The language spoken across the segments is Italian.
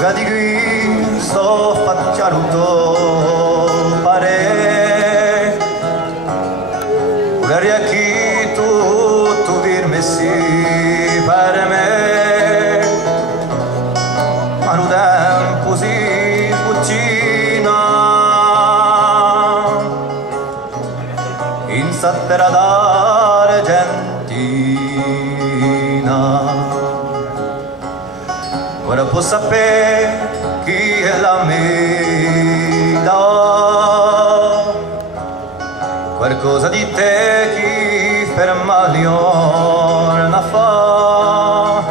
Luga di Cristo facciaruto pare Ularia chi tu virmessi per me ma non tempo si sbuccina in sta terra d'Argentina. Ora può sapere chi è la mia, qualcosa di te chi ferma l'orna fa,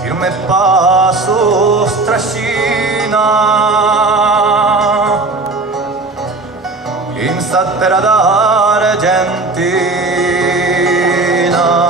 chi non mi passo strascina, in sta terra d'Argentina.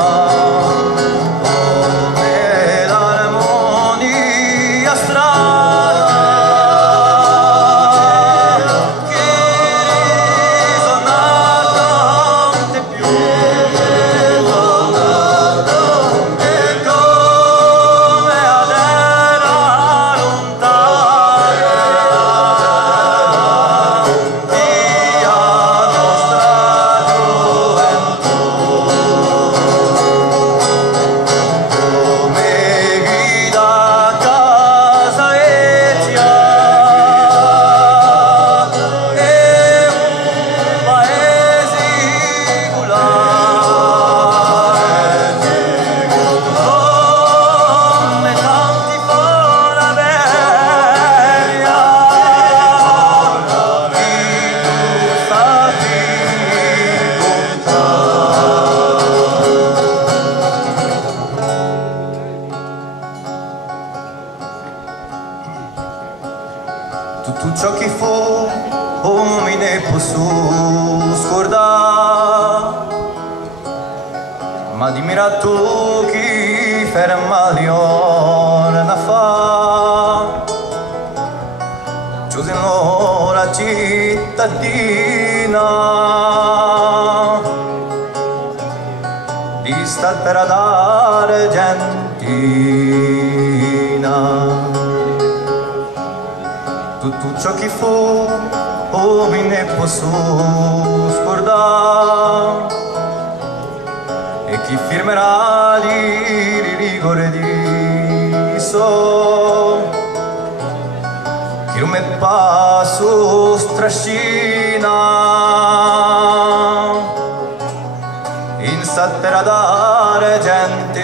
Tutto ciò che fu, mi ne posso scordare, ma dimmi tu chi ferma l'orna fa, Giuseppe la cittadina, di sta terra d'Argentina. Tutto ciò che fu, mi ne posso scordare, e chi firmerà di rigore di so, che non mi passo strascina, in sta terra d'Argentina.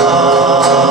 Oh